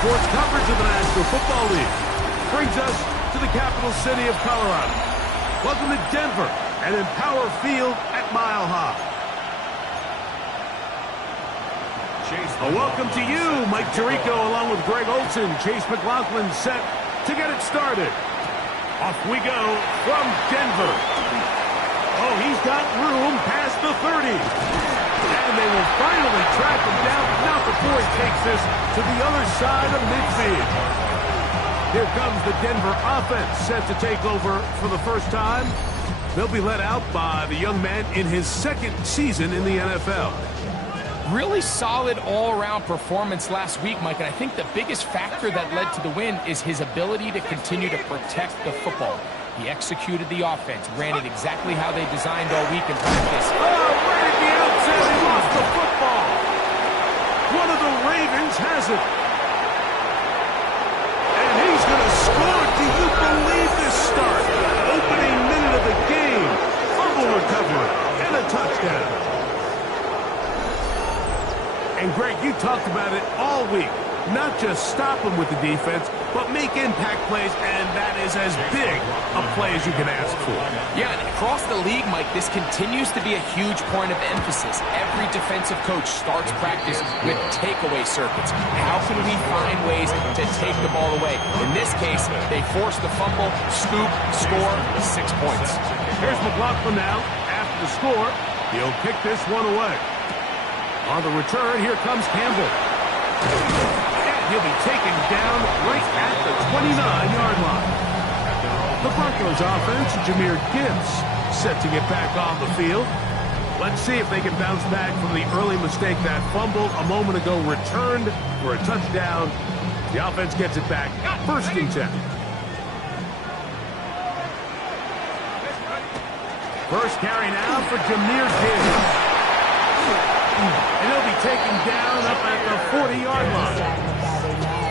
sports coverage of the National Football League brings us to the capital city of Colorado. Welcome to Denver and Empower Field at Mile High. A welcome to you, Mike Tirico, along with Greg Olson. Chase McLaughlin set to get it started. Off we go from Denver. Oh, he's got room past the 30. And they will finally track him down, but not before he takes this to the other side of midfield. Here comes the Denver offense set to take over for the first time. They'll be led out by the young man in his second season in the NFL. Really solid all-around performance last week, Mike, and I think the biggest factor that led to the win is his ability to continue to protect the football. He executed the offense, ran it exactly how they designed all week in practice. Oh, right at the outset, he lost the football. One of the Ravens has it. And he's going to score. Do you believe this start? Opening minute of the game. Fumble recovery and a touchdown. And Greg, you talked about it all week. Not just stop them with the defense, but make impact plays, and that is as big a play as you can ask for. Yeah, and across the league, Mike, this continues to be a huge point of emphasis. Every defensive coach starts practice with takeaway circuits. How can we find ways to take the ball away? In this case, they force the fumble, scoop, score, 6 points. Here's McLaughlin now. After the score, he'll kick this one away. On the return, here comes Campbell. And he'll be taken down right at the 29-yard line. The Broncos offense, Jahmyr Gibbs, set to get back on the field. Let's see if they can bounce back from the early mistake. That fumble a moment ago returned for a touchdown. The offense gets it back. First and 10. First carry now for Jahmyr Gibbs. And he'll be taken down up at the 40-yard line.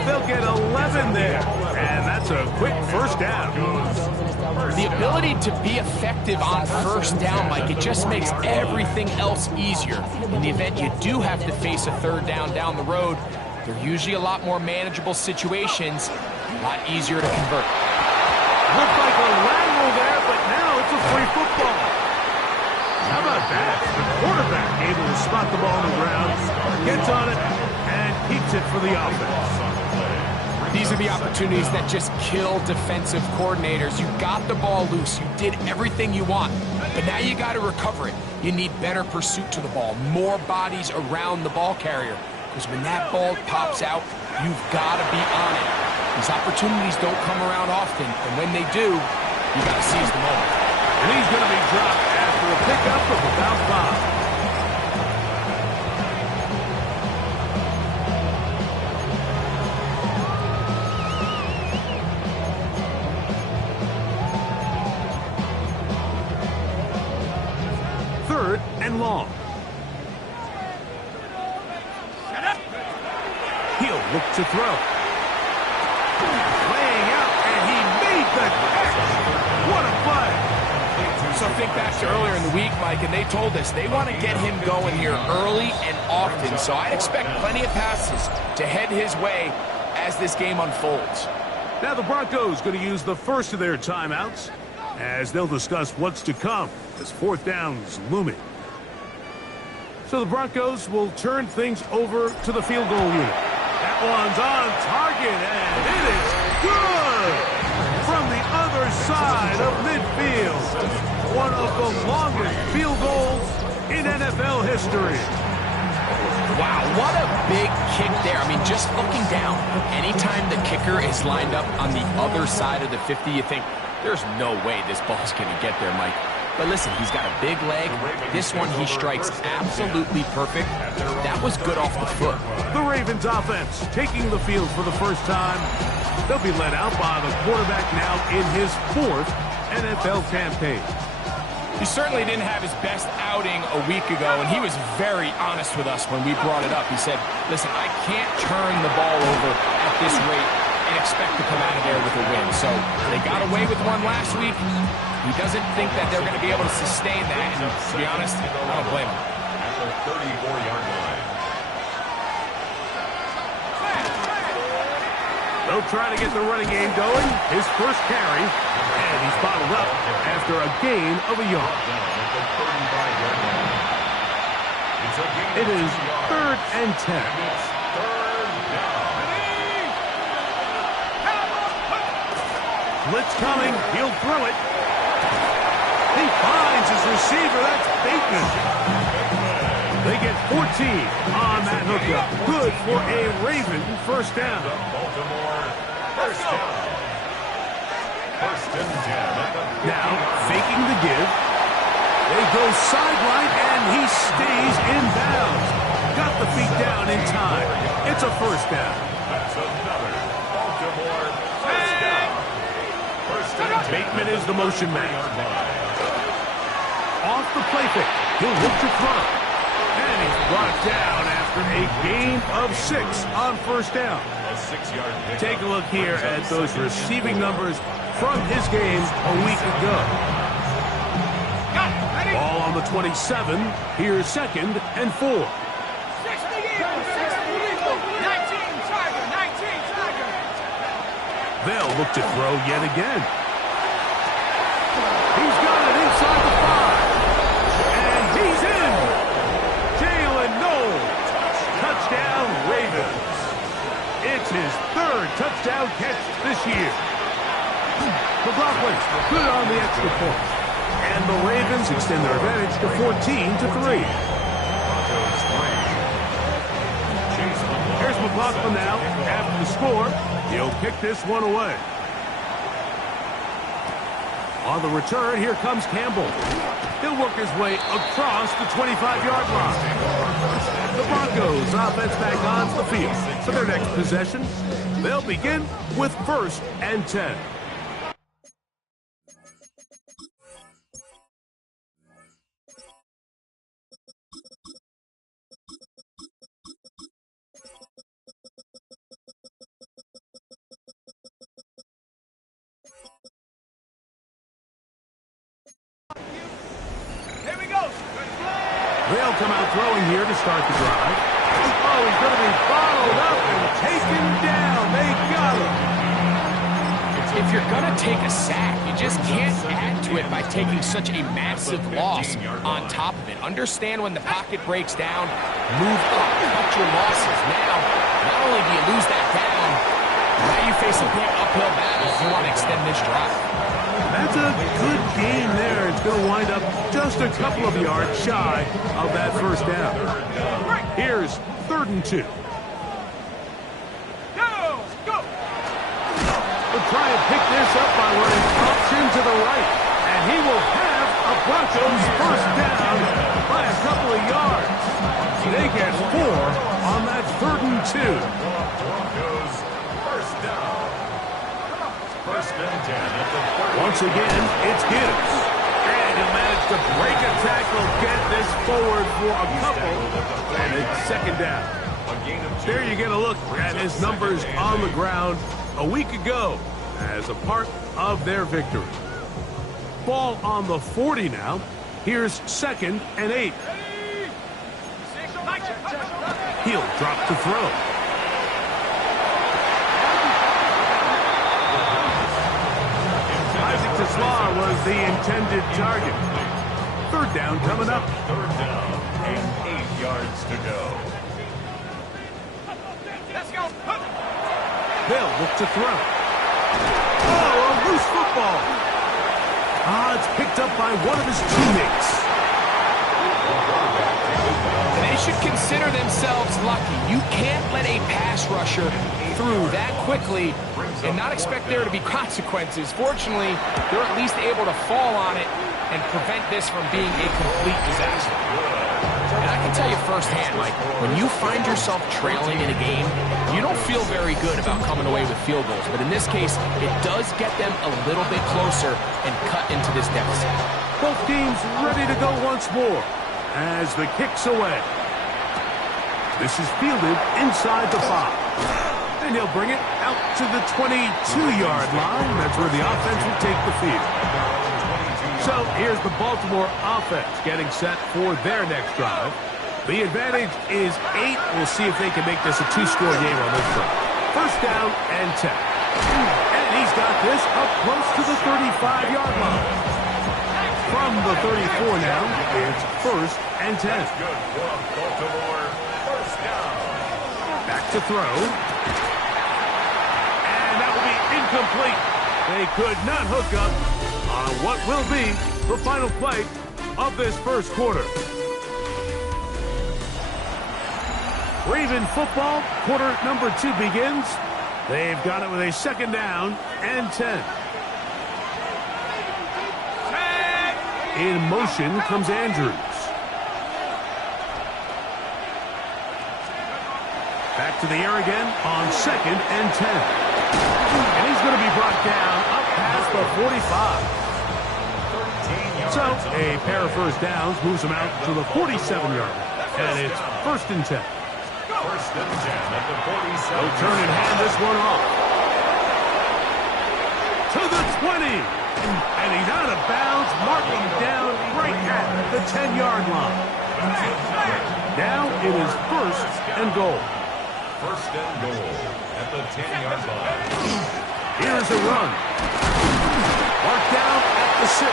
They'll get 11 there. And that's a quick first down. The ability to be effective on first down, Mike, it just makes everything else easier. In the event you do have to face a third down the road, they're usually a lot more manageable situations, a lot easier to convert. Looked like a lateral there, but now it's a free football. How about that? The quarterback able to spot the ball on the ground, gets on it, and keeps it for the offense. These are the opportunities that just kill defensive coordinators. You got the ball loose. You did everything you want, but now you got to recover it. You need better pursuit to the ball, more bodies around the ball carrier, because when that ball pops out, you've got to be on it. These opportunities don't come around often, and when they do, you got to seize the moment. And he's going to be dropped after a pickup of about 5. Third and long. He'll look to throw. Laying out, and he made the catch. What a play. So think back to earlier in the week, Mike, and they told us they want to get him going here early and often. So I'd expect plenty of passes to head his way as this game unfolds. Now the Broncos going to use the first of their timeouts as they'll discuss what's to come as fourth down's looming. So the Broncos will turn things over to the field goal unit. That one's on target, and it is good from the other side of midfield. One of the longest field goals in NFL history. Wow, what a big kick there. I mean, just looking down, anytime the kicker is lined up on the other side of the 50, you think, there's no way this ball's going to get there, Mike. But listen, he's got a big leg. This one he strikes absolutely perfect. That was good off the foot. The Ravens offense taking the field for the first time. They'll be led out by the quarterback now in his 4th NFL campaign. He certainly didn't have his best outing a week ago, and he was very honest with us when we brought it up. He said, listen, I can't turn the ball over at this rate and expect to come out of there with a win. So they got away with one last week. He doesn't think that they're going to be able to sustain that, and to be honest, I don't blame him. At the 34-yard line. They'll try to get the running game going. His first carry, and he's bottled up after a gain of a yard. It is 3rd and 10. Blitz coming. He'll throw it. He finds his receiver. That's Bateman. They get 14 on that hookup. Good for a Raven first down. Now, faking the give. They go sideline, and he stays in bounds. Got the feet down in time. It's a first down. Bateman is the motion man. Off the play fake. He'll look to throw. And he's brought down after a gain of 6 on first down. Take a look here at those receiving numbers from his game a week ago. Ball on the 27. Here's 2nd and 4. They'll look to throw yet again. He's got it inside the 5. And he's in. Jalen Knowles. Touchdown, Ravens. It's his 3rd touchdown catch this year. McLaughlin's good on the extra point. And the Ravens extend their advantage to 14-3. Here's McLaughlin now. After the score, he'll kick this one away. On the return, here comes Campbell. He'll work his way across the 25-yard line. The Broncos offense back on the field for their next possession. They'll begin with 1st and 10. They'll come out throwing here to start the drive. Oh, he's going to be bottled up and taken down. They got him. If you're going to take a sack, you just can't add to it by taking such a massive loss on top of it. Understand when the pocket breaks down, move up, cut your losses. Now, not only do you lose that down, now you face a big uphill battle if you want to extend this drive. That's a good gain there. It's going to wind up just a couple of yards shy of that first down. Here's 3rd and 2. We'll try and pick this up by running option to the right. And he will have a Broncos first down by a couple of yards. They get 4 on that 3rd and 2. Broncos first down. Once again, it's Gibbs. And he'll manage to break a tackle, get this forward for a couple, and it's 2nd down. There you get a look at his numbers on the ground a week ago as a part of their victory. Ball on the 40 now. Here's 2nd and 8. He'll drop to throw. Tesla was the intended target. 3rd down coming up. 3rd down and 8 yards to go. Let's go. They'll look to throw. Oh, a loose football. It's picked up by one of his teammates. They should consider themselves lucky. You can't let a pass rusher through that quickly and not expect there to be consequences. Fortunately, they're at least able to fall on it and prevent this from being a complete disaster. And I can tell you firsthand, like, when you find yourself trailing in a game, you don't feel very good about coming away with field goals. But in this case, it does get them a little bit closer and cut into this deficit. Both teams ready to go once more as the kick's away. This is fielded inside the 5. And he'll bring it out to the 22-yard line. That's where the offense will take the field. So here's the Baltimore offense getting set for their next drive. The advantage is 8. We'll see if they can make this a 2-score game on this drive. First down and 10. And he's got this up close to the 35-yard line. From the 34 now, it's first and 10. Good from Baltimore. First down. Back to throw. And that will be incomplete. They could not hook up on what will be the final play of this first quarter. Raven football, quarter number 2 begins. They've got it with a second down and 10. In motion comes Andrews. Back to the air again on second and 10. And he's going to be brought down up past the 45. So a pair of first downs moves him out to the 47-yard. And it's first and 10. First and 10 at the 47. They'll turn and hand this one off. To the 20. And he's out of bounds, marking down right at the 10-yard line. Now it is first and goal. First and goal at the 10-yard line. Here's a run. Marked down at the 6.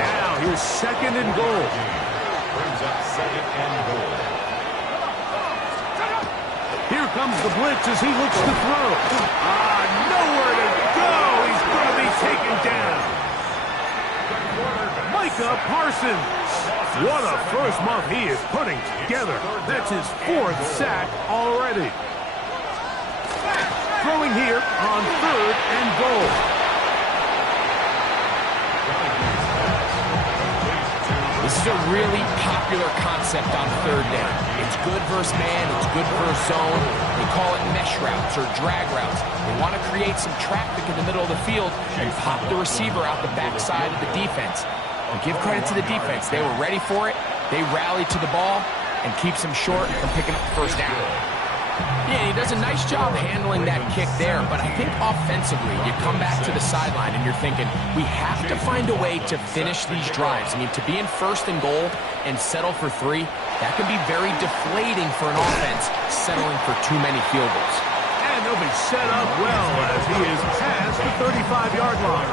Now here's second and goal. Brings up second and goal. Here comes the blitz as he looks to throw. Nowhere to go. He's going to be taken down. Micah Parsons. What a first month he is putting together. That's his 4th sack already. Throwing here on third and goal. This is a really popular concept on third down. It's good versus man, it's good versus zone. They call it mesh routes or drag routes. They want to create some traffic in the middle of the field and pop the receiver out the backside of the defense. And give credit to the defense. They were ready for it. They rallied to the ball and keeps him short from picking up the first down. Yeah, he does a nice job handling that kick there, but I think offensively, you come back to the sideline and you're thinking, we have to find a way to finish these drives. I mean, to be in first and goal and settle for 3, that can be very deflating for an offense settling for too many field goals. And they'll be set up well as he is past the 35-yard line.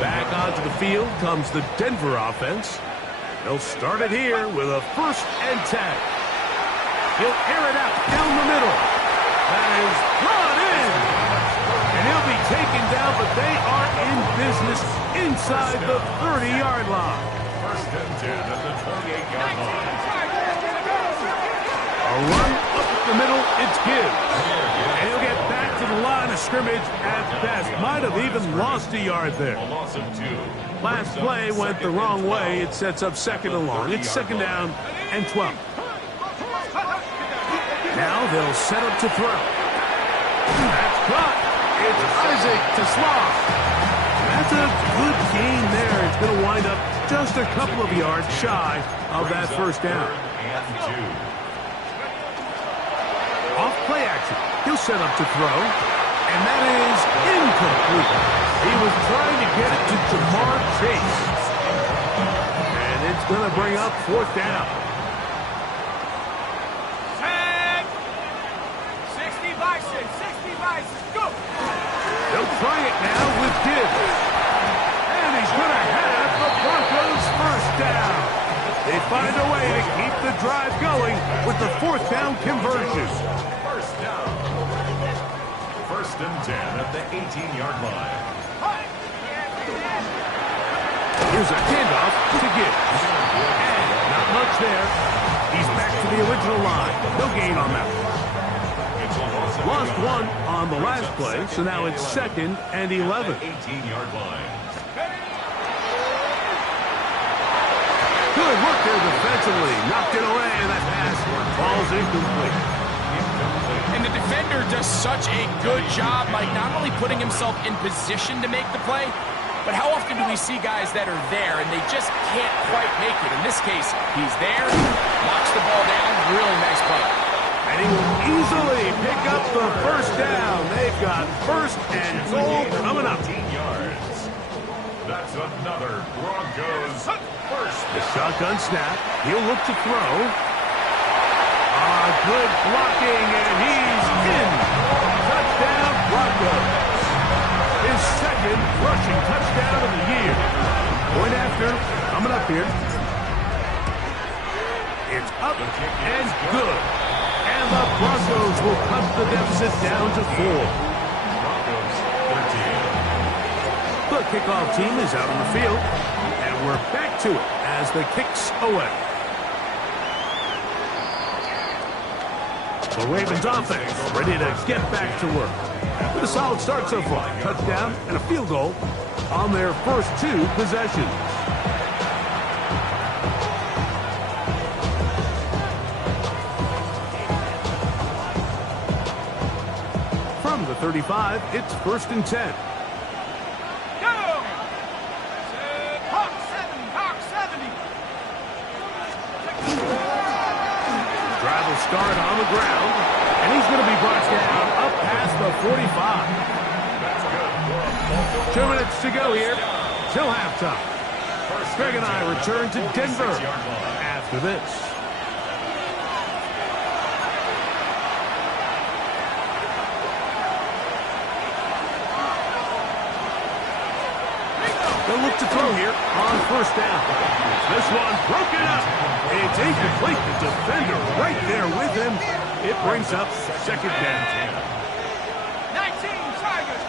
Back onto the field comes the Denver offense. They'll start it here with a first and 10. He'll air it out down the middle. That is brought in. And he'll be taken down, but they are in business inside the 30-yard line. First and 10 at the 28-yard line. A run up the middle, it's Gibbs. And he'll get back to the line of scrimmage at best. Might have even lost a yard there. A loss of 2. Last play went the wrong way. It sets up second and long. It's second down and 12. Now they'll set up to throw. That's caught. It's Isaac to Slav. That's a good gain there. It's going to wind up just a couple of yards shy of that first down. Off play action. He'll set up to throw. And that is incomplete. He was trying to get it to Jamar Chase. And it's going to bring up fourth down. They'll try it now with Gibbs. And he's going to have the Broncos first down. They find a way to keep the drive going with the fourth down conversion. First down. First and 10 at the 18-yard line. Here's a handoff to Gibbs. And not much there. He's back to the original line. No gain on that one. Lost one on the last play, so now it's second and 11. 18-yard line. Good work there defensively. Knocked it away, and that pass falls incomplete. And the defender does such a good job, Mike, not only putting himself in position to make the play, but how often do we see guys that are there and they just can't quite make it? In this case, he's there, knocks the ball down, really nice play. And he will easily pick up the first down. They've got first and goal coming up. 18 yards. That's another Broncos first. The shotgun snap. He'll look to throw. Good blocking, and he's in. Touchdown, Broncos. His second rushing touchdown of the year. Point after, coming up here. It's up and good. And the Broncos will cut the deficit down to 4. Broncos 13. The kickoff team is out on the field, and we're back to it as the kick's away. The Ravens offense ready to get back to work. With a solid start so far. Touchdown and a field goal on their first 2 possessions. From the 35, it's 1st and 10. Drive will start on the ground, and he's going to be brought down up past the 45. 2 minutes to go here till halftime. Greg and I return to Denver after this. They'll look to throw here on 1st down. This one broken up. It's incomplete. The defender right there with him. It brings up 2nd down. 19 Tigers.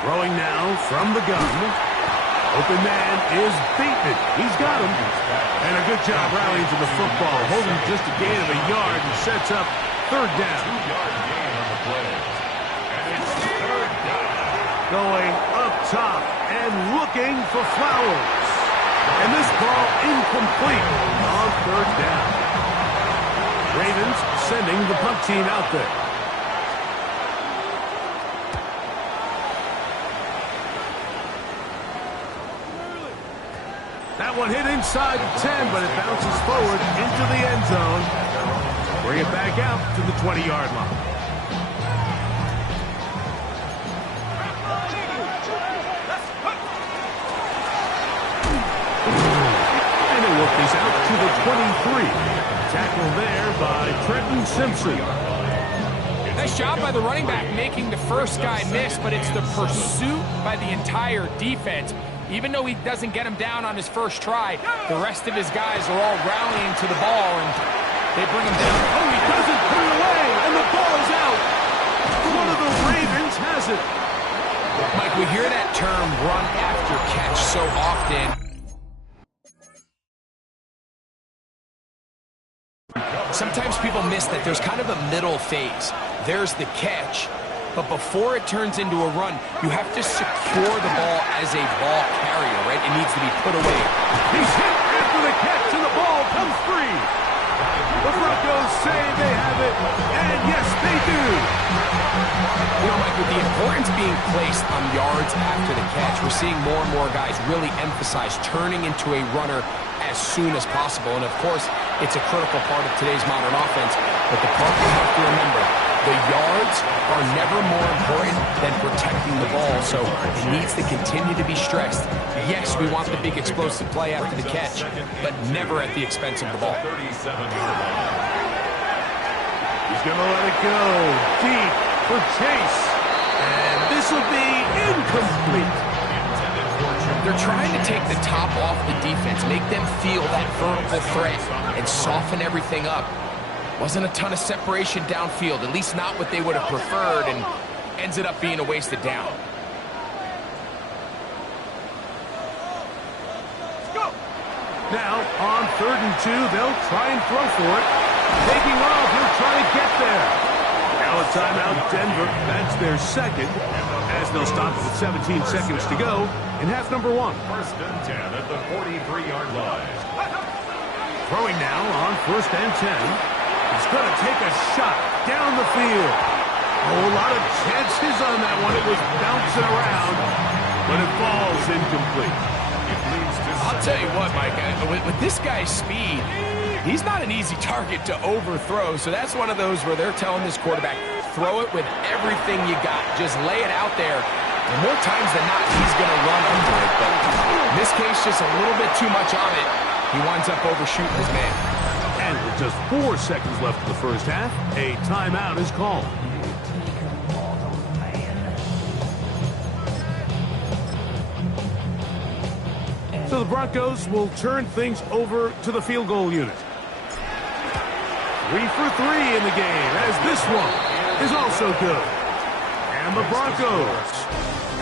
Throwing now from the gun. Open man is Bateman. He's got him. And a good job rallying to the football. Holding just a gain of a yard and sets up 3rd down. 2-yard gain on the play. And it's 3rd down. Going up top and looking for Flowers. And this ball incomplete on 3rd down. Ravens sending the punt team out there. That one hit inside the 10, but it bounces forward into the end zone. Bring it back out to the 20-yard line. Is out to the 23. Tackle there by Trenton Simpson. Nice job by the running back making the first guy miss, but it's the pursuit by the entire defense. Even though he doesn't get him down on his first try, the rest of his guys are all rallying to the ball, and they bring him down. Oh, he doesn't put it away, and the ball is out. One of the Ravens has it. Mike, we hear that term run after catch so often. Sometimes people miss that there's kind of a middle phase. There's the catch, but before it turns into a run, you have to secure the ball as a ball carrier, right? It needs to be put away. He's hit after the catch, and the ball comes free. The Broncos say they have it, and yes, they do. You know, Mike, with the importance being placed on yards after the catch, we're seeing more and more guys really emphasize turning into a runner as soon as possible. And, of course, it's a critical part of today's modern offense. But the part we have to remember, the yards are never more important than protecting the ball. So it needs to continue to be stressed. Yes, we want the big explosive play after the catch, but never at the expense of the ball. 37-yard line. He's going to let it go deep for Chase. And this will be incomplete. They're trying to take the top off the defense, make them feel that vertical threat, and soften everything up. Wasn't a ton of separation downfield, at least not what they would have preferred, and ends it up being a wasted down. Now, on 3rd and 2, they'll try and throw for it. Taking off, he'll try to get there. Now a timeout, Denver. That's their second, as they'll stop with 17 seconds to go in half number 1. 1st and 10 at the 43-yard line. Throwing now on 1st and 10. He's going to take a shot down the field. Oh, a lot of chances on that one. It was bouncing around, but it falls incomplete. I'll tell you what, Mike, with this guy's speed, he's not an easy target to overthrow, so that's one of those where they're telling this quarterback, throw it with everything you got. Just lay it out there. And more times than not, he's going to run under it, but in this case, just a little bit too much on it. He winds up overshooting his man. And we're just 4 seconds left in the first half. A timeout is called. So the Broncos will turn things over to the field goal unit. 3 for 3 in the game, as this one is also good. And the Broncos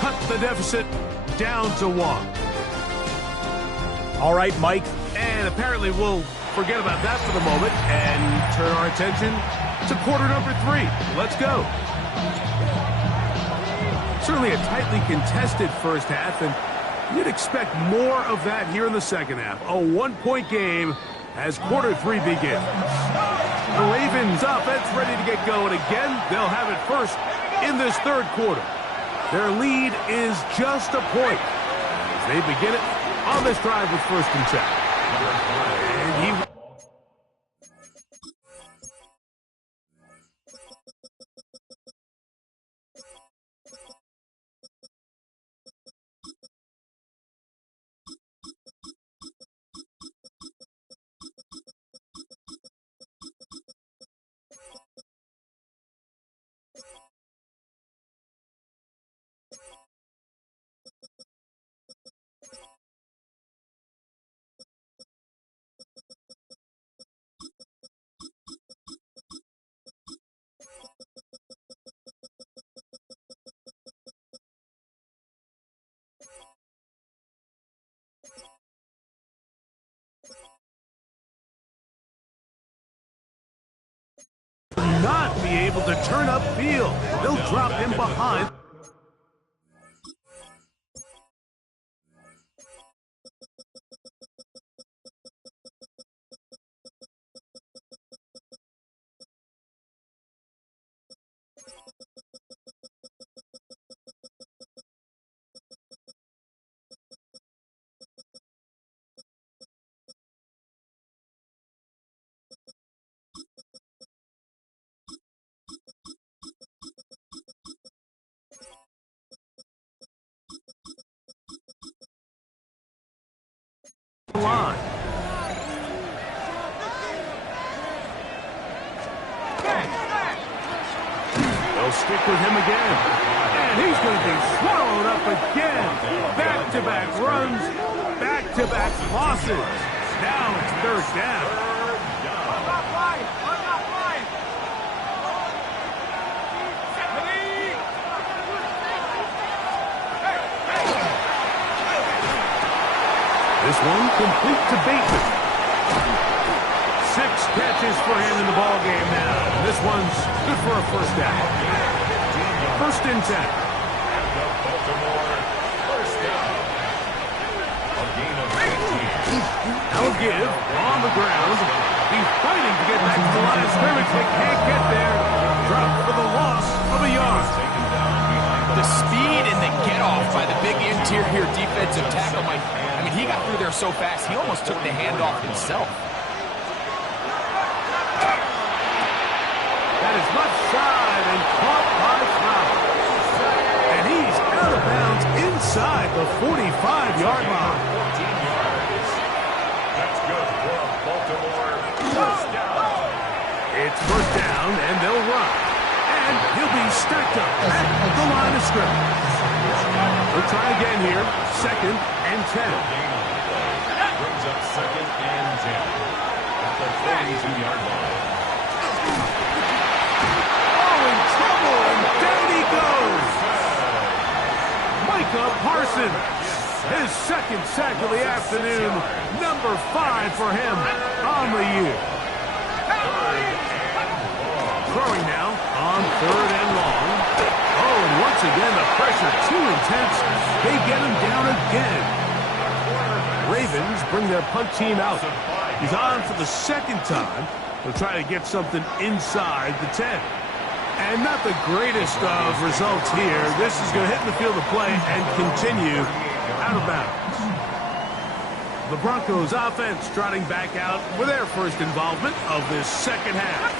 cut the deficit down to 1. All right, Mike. And apparently we'll forget about that for the moment and turn our attention to quarter number 3. Let's go. Certainly a tightly contested first half, and you'd expect more of that here in the second half. A 1-point game as quarter 3 begins. The Ravens offense ready to get going again. They'll have it first in this third quarter. Their lead is just a point as they begin it on this drive with 1st and 10. And he... not be able to turn upfield. They'll drop him behind. Line. They'll stick with him again. And he's going to be swallowed up again. Back-to-back runs, back-to-back losses. Now it's 3rd down. This one complete to Bateman. 6 catches for him in the ball game now. This one's good for a 1st down. 1st and 10. Now give on the ground. He's fighting to get back to the line of scrimmage. They can't get there. Drop for the loss of a yard. The speed and the get-off by the big interior defensive tackle. I mean, he got through there so fast, he almost took the handoff himself. That is left side and caught by Flowers. And he's out of bounds inside the 45-yard line. 14 yards. That's good for a Baltimore 1st down. It's 1st down, and they'll run. And he'll be stacked up at the line of scrimmage. We'll try again here. 2nd and 10. Brings up 2nd and 10 at the 42-yard line. Oh, in trouble, and down he goes. Micah Parsons, his 2nd sack of the afternoon, number 5 for him on the year. Throwing now on 3rd and long. Oh, and once again, the pressure too intense. They get him down again. Ravens bring their punt team out. He's on for the 2nd time. They'll try to get something inside the 10. And not the greatest of results here. This is going to hit the field of play and continue out of bounds. The Broncos offense trotting back out with their first involvement of this second half.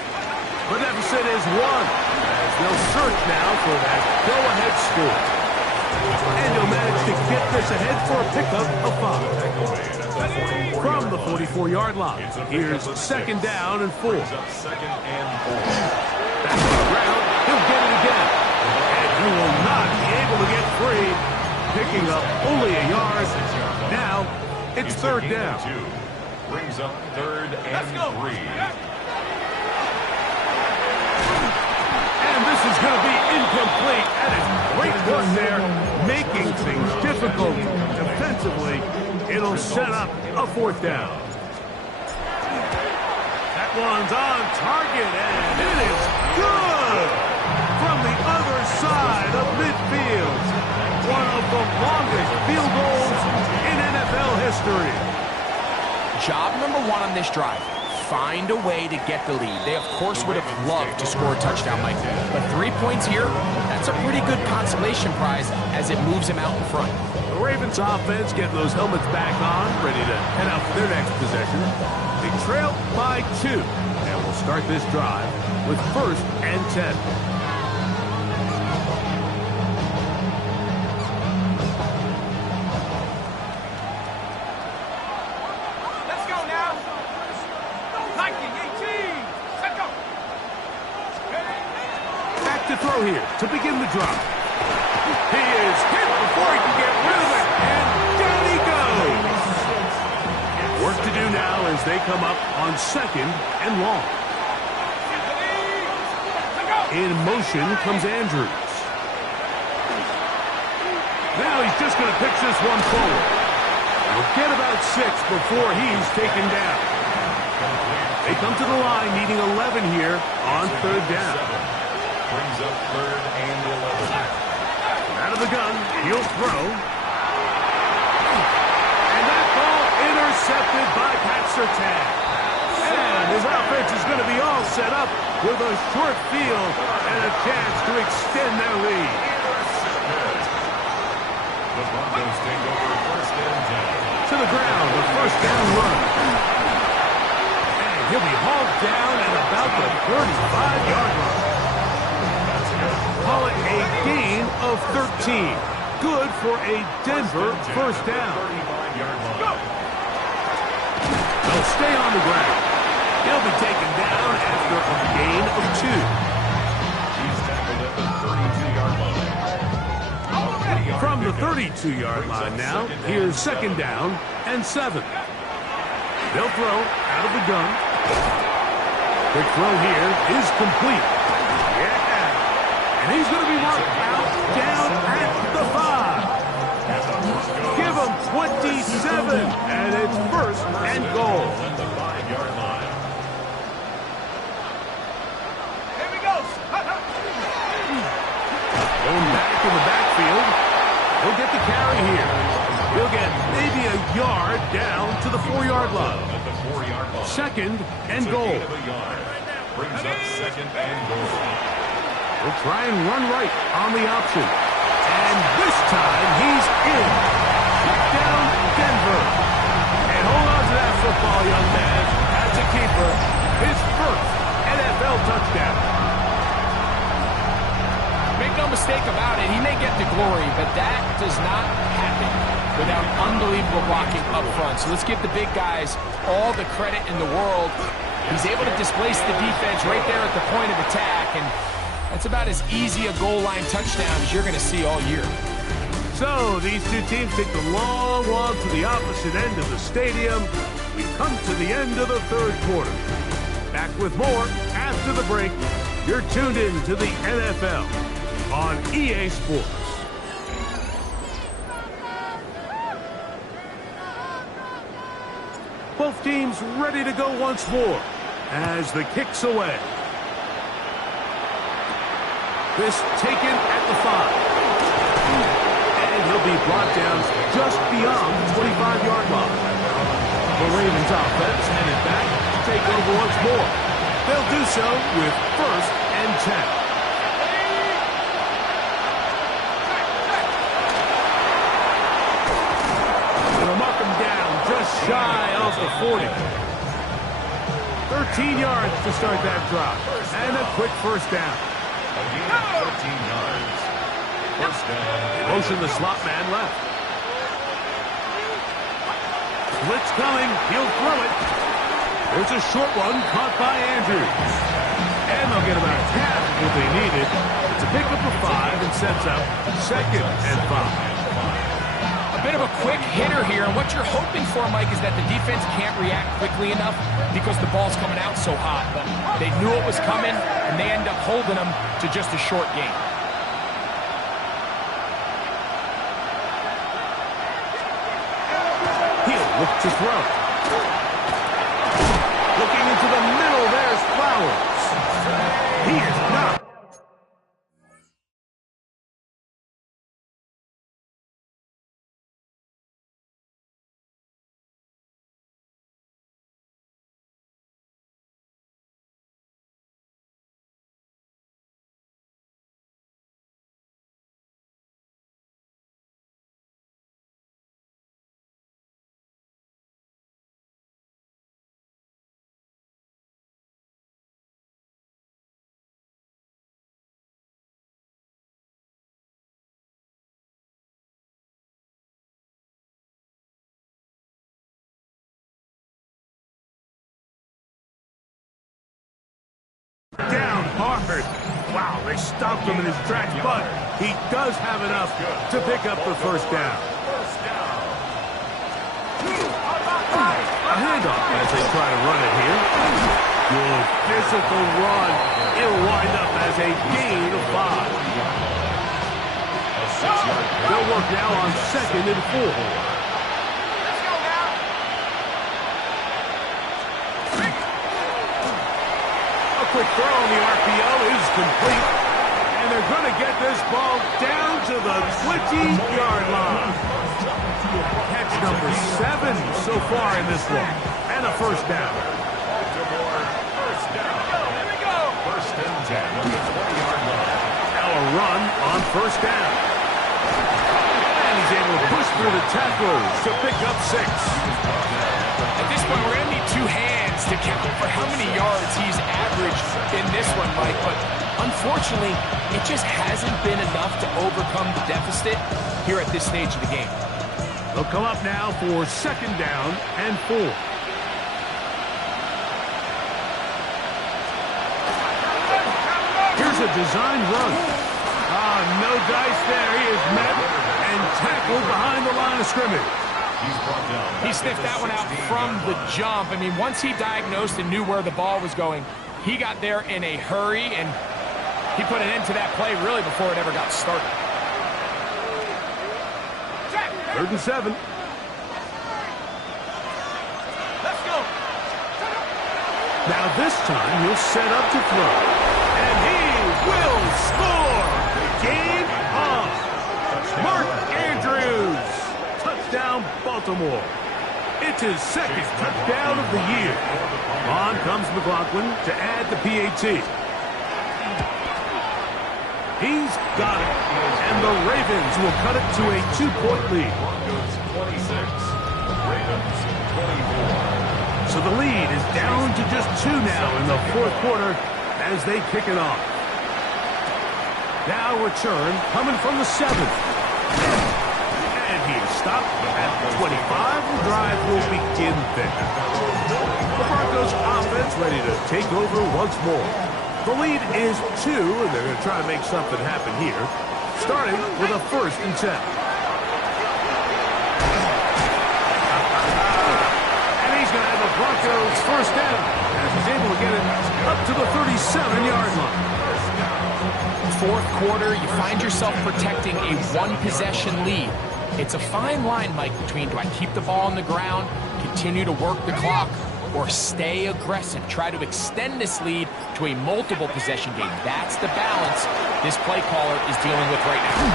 The deficit is 1 as they'll search now for that go-ahead score. And he'll manage to get this ahead for a pickup of 5. From the 44-yard line, here's second down and 4. Second and 4. Back to the ground, he'll get it again. And he will not be able to get free, picking up only a yard. Now, it's third down. Brings up third and 3. And this is going to be incomplete. That is great work there, making things difficult defensively. It'll set up a fourth down. That one's on target, and it is good from the other side of midfield. One of the longest field goals in NFL history. Job number 1 on this drive. Find a way to get the lead. They, of course, would have loved to score a touchdown, Mike. But 3 points here, that's a pretty good consolation prize as it moves him out in front. The Ravens offense getting those helmets back on, ready to head out for their next possession. They trail by 2, and we'll start this drive with first and 10. Let's go now. Viking 18. Let's go. Back to throw here to begin the drive. He is hit before he can get rid of it, and down he goes. Work to do now as they come up on second and long. In motion comes Andrews. Now he's just going to pitch this one forward. We'll get about 6 before he's taken down. They come to the line needing 11 here on third down. Brings up third and 11. Out of the gun, he'll throw. And that ball intercepted by Pat Surtain. And his offense is going to be all set up with a short field and a chance to extend their lead. The Broncos take over first and 10. To the ground, the first down run. And he'll be hauled down at about the 35-yard line. Call it a gain of 13. Good for a Denver first down. They'll stay on the ground. He'll be taken down after a gain of 2. He's tackled at the 32-yard line. From the 32-yard line now, here's second down and 7. They'll throw out of the gun. Quick throw here is complete. Yeah. And he's going to be marked out down at the 5. Give him 27, and it's first and goal. At the 5-yard line. Here we go. Going back in the backfield. He'll get the carry here. He'll get maybe a yard down to the 4-yard line. At the 4-yard line. Second and goal. Brings up second and goal. He'll try and run right on the option. And this time he's in. Touchdown, Denver. And hold on to that football, young man. That's a keeper. His first NFL touchdown. Make no mistake about it, he may get the glory, but that does not happen without unbelievable blocking up front. So let's give the big guys all the credit in the world. He's able to displace the defense right there at the point of attack, and that's about as easy a goal line touchdown as you're going to see all year. So these two teams take the long walk to the opposite end of the stadium. We've come to the end of the third quarter. Back with more after the break. You're tuned in to the NFL on EA Sports. Both teams ready to go once more as the kick's away. This taken at the 5. And he'll be brought down just beyond the 25-yard line. The Ravens offense headed back to take over once more. They'll do so with first and 10. They'll mark him down just shy of the 40. 13 yards to start that drive. And a quick first down. A gain of 13 yards. First down. Motion the slot man left. Blitz coming. He'll throw it. There's a short one caught by Andrews. And they'll get about half of what they needed. It's a pickup of 5 and sets up 2nd and 5. A bit of a quick hitter here, and what you're hoping for, Mike, is that the defense can't react quickly enough because the ball's coming out so hot. But they knew it was coming, and they end up holding them to just a short game. He'll look to throw. Looking into the middle, there's Flowers. He is not. Down hard. Wow, they stopped him in his tracks, but he does have enough to pick up the first down. A handoff as they try to run it here. Good physical run. It'll wind up as a gain of 5. They'll work now on 2nd and 4. Quick throw on the RPO is complete, and they're going to get this ball down to the 20-yard line. Catch number 7 so far in this one, and a first down. First and 10 on the 20-yard line. Now a run on first down. And he's able to push through the tacklers to pick up 6. At this point, we're going to need 2 hands to count for how many yards he's averaged in this one, Mike. But unfortunately, it just hasn't been enough to overcome the deficit here at this stage of the game. They'll come up now for 2nd down and 4. Here's a designed run. No dice there. He is met and tackled behind the line of scrimmage. He sniffed that one out from the jump. I mean, once he diagnosed and knew where the ball was going, he got there in a hurry, and he put an end to that play really before it ever got started. 3rd and 7. Let's go. Now this time he'll set up to throw, and he will score. Game on. Mark Andrews. Touchdown, Baltimore. It's his 2nd touchdown of the year. On comes McLaughlin to add the PAT. He's got it. And the Ravens will cut it to a 2-point lead. Broncos 26, Ravens 24. So the lead is down to just 2 now in the 4th quarter as they kick it off. Now return coming from the 7th. Stop at 25. The drive will begin there. The Broncos offense ready to take over once more. The lead is 2, and they're going to try to make something happen here, starting with a 1st and 10. And he's going to have the Broncos first down as he's able to get it up to the 37-yard line. 4th quarter, you find yourself protecting a 1-possession lead. It's a fine line, Mike, between do I keep the ball on the ground, continue to work the clock, or stay aggressive, try to extend this lead to a multiple possession game. That's the balance this play caller is dealing with right now.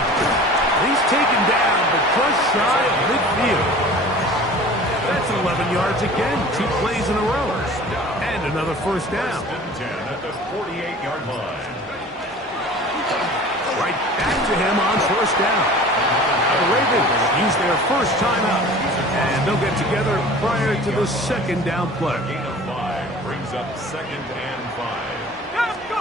He's taken down, but just shy of midfield. That's 11 yards again, 2 plays in a row. And another first down. First and 10 at the 48-yard line. Right back to him on first down. The Ravens use their first timeout, and they'll get together prior to the 2nd down play. Gain of 5 brings up 2nd and 5. Let's go.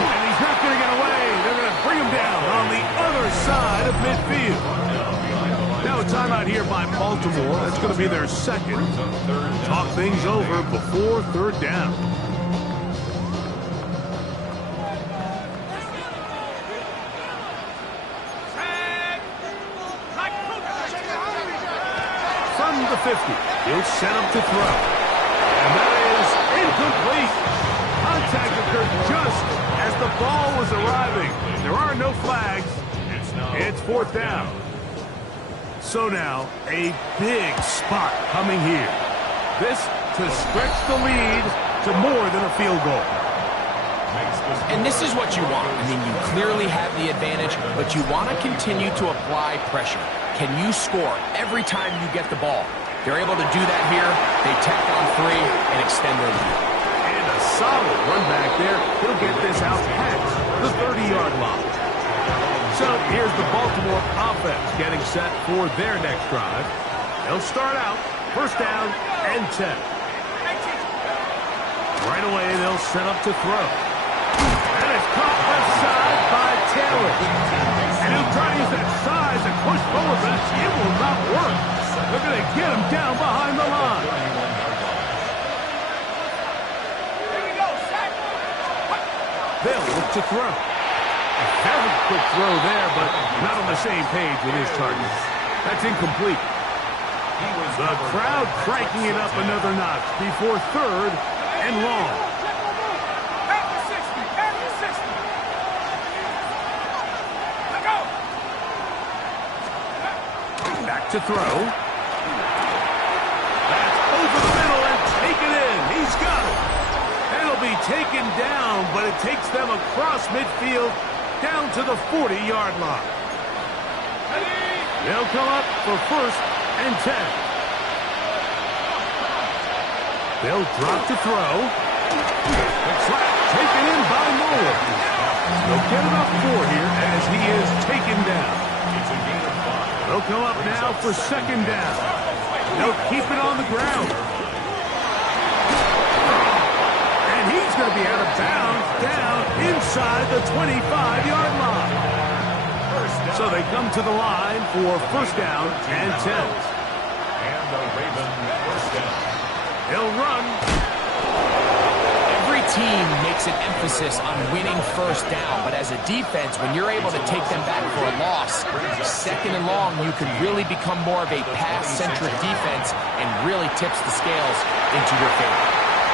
And he's not going to get away. They're going to bring him down on the other side of midfield. Now behind the line Now a timeout here by Baltimore. That's going to be their second. Talk things over before third down. From the 50, he'll set up to throw. And that is incomplete. Contact occurred just as the ball was arriving. There are no flags. It's fourth down. So now, a big spot coming here. This to stretch the lead to more than a field goal. And this is what you want. I mean, you clearly have the advantage, but you want to continue to apply pressure. Can you score every time you get the ball? They're able to do that here. They tack on 3 and extend their lead. And a solid run back there. He'll get this out past the 30-yard line. So here's the Baltimore offense getting set for their next drive. They'll start out first down and 10. Right away, they'll set up to throw. And it's caught left side by Taylor. And he'll try to use that size and push forward, but it will not work. They're going to get him down behind the line. They'll look to throw. A very quick throw there, but not on the same page with his target. That's incomplete. The crowd cranking it up another notch before third and long. Back to throw. That's over the middle and taken in. He's got it. It'll be taken down, but it takes them across midfield down to the 40-yard line. They'll come up for first and 10. They'll drop to throw. The trap taken in by Moore. They'll get it up 4 here as he is taken down. They'll come up now for second down. They'll keep it on the ground. And he's going to be out of bounds down inside the 25-yard line. So they come to the line for first down and 10. And the Ravens first down. He'll run. Every team makes an emphasis on winning first down, but as a defense, when you're able to take them back for a loss, second and long, you can really become more of a pass-centric defense and really tips the scales into your favor.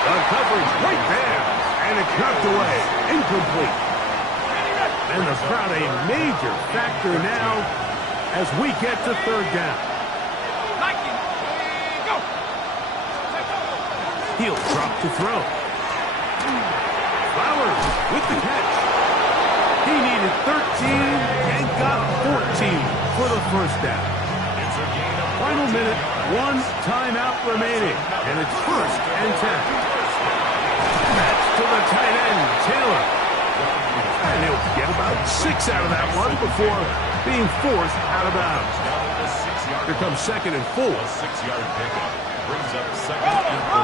The coverage right there, and it's knocked away, incomplete. And the crowd a major factor now as we get to third down. He'll drop to throw. Flowers with the catch. He needed 13 and got 14 for the first down. Final minute, 1 timeout remaining, and it's first and 10. That's to the tight end, Taylor. And he'll get about 6 out of that one before being forced out of bounds. Here comes second and 4. 6-yard pickup brings up second and 4.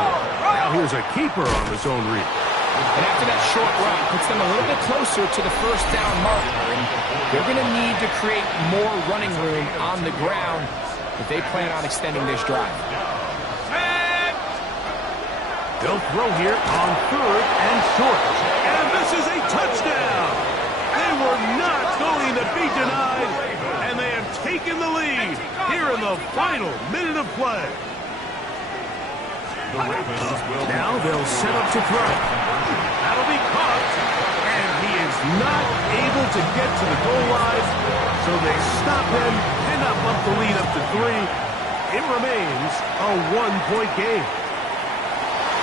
Now here's a keeper on his own read. And after that short run, puts them a little bit closer to the first down marker. And they're going to need to create more running room on the ground if they plan on extending this drive. They'll throw here on third and short. And this is a touchdown. They were not going to be denied, and they have taken the lead here in the final minute of play. The Ravens will Now they'll set up to throw. That'll be caught, and he is not able to get to the goal line, so they stop him and up the lead up to 3. It remains a 1-point game.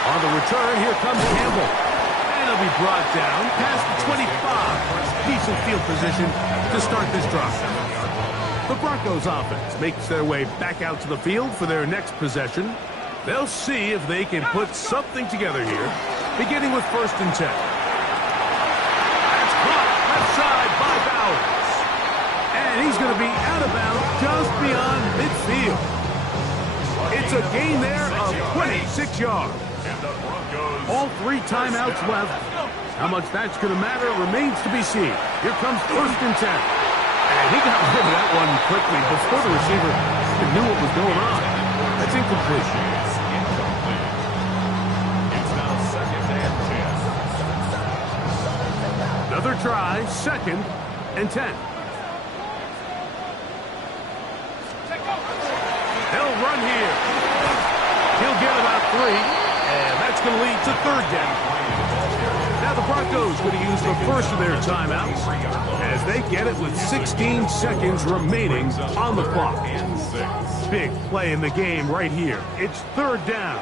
On the return, here comes Campbell. And he'll be brought down past the 25. Decent field position to start this drive. The Broncos offense makes their way back out to the field for their next possession. They'll see if they can put something together here, beginning with first and 10. That's caught left side by Bowers. And he's going to be out of bounds just beyond midfield. It's a gain there of 26 yards. All 3 timeouts left. How much that's going to matter remains to be seen. Here comes first and 10. And he got rid of that one quickly before the receiver even knew what was going on. That's incomplete. Incomplete. It's now 2nd and 10. Another try, 2nd and 10. They'll run here. He'll get about 3, and that's going to lead to 3rd down. Now the Broncos going to use the first of their timeouts as they get it with 16 seconds remaining on the clock. Big play in the game right here. It's 3rd down.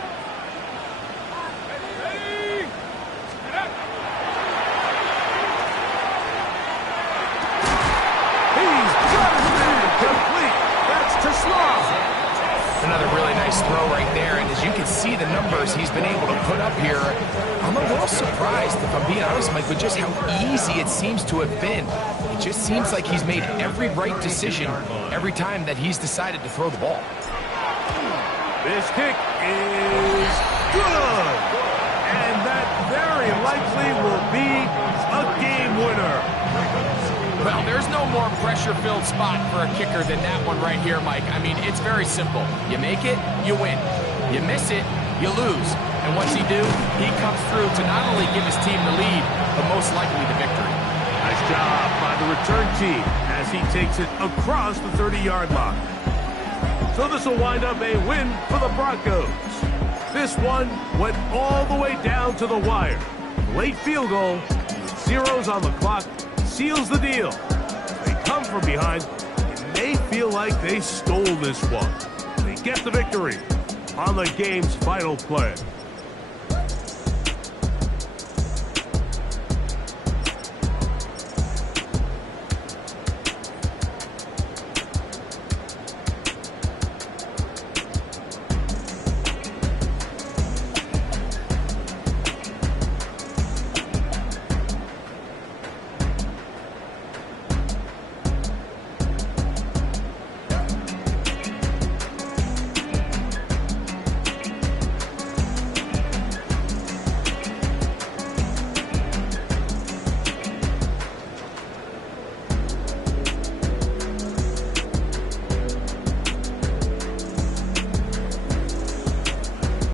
He's got his man complete. That's to Slav. Another really nice throw right there, and as you can see the numbers he's been able to put up here, I'm a little surprised, if I'm being honest, Mike, with just how easy it seems to have been. It just seems like he's made every right decision every time that he's decided to throw the ball. This kick is good, and that very likely will be a game winner. Well, there's no more pressure-filled spot for a kicker than that one right here, Mike. I mean, it's very simple. You make it, you win. You miss it, you lose. And what's he do? He comes through to not only give his team the lead, but most likely the victory. Nice job by the return team as he takes it across the 30-yard line. So this will wind up a win for the Broncos. This one went all the way down to the wire. Late field goal, zeros on the clock, seals the deal. They come from behind, and they feel like they stole this one. They get the victory on the game's final play.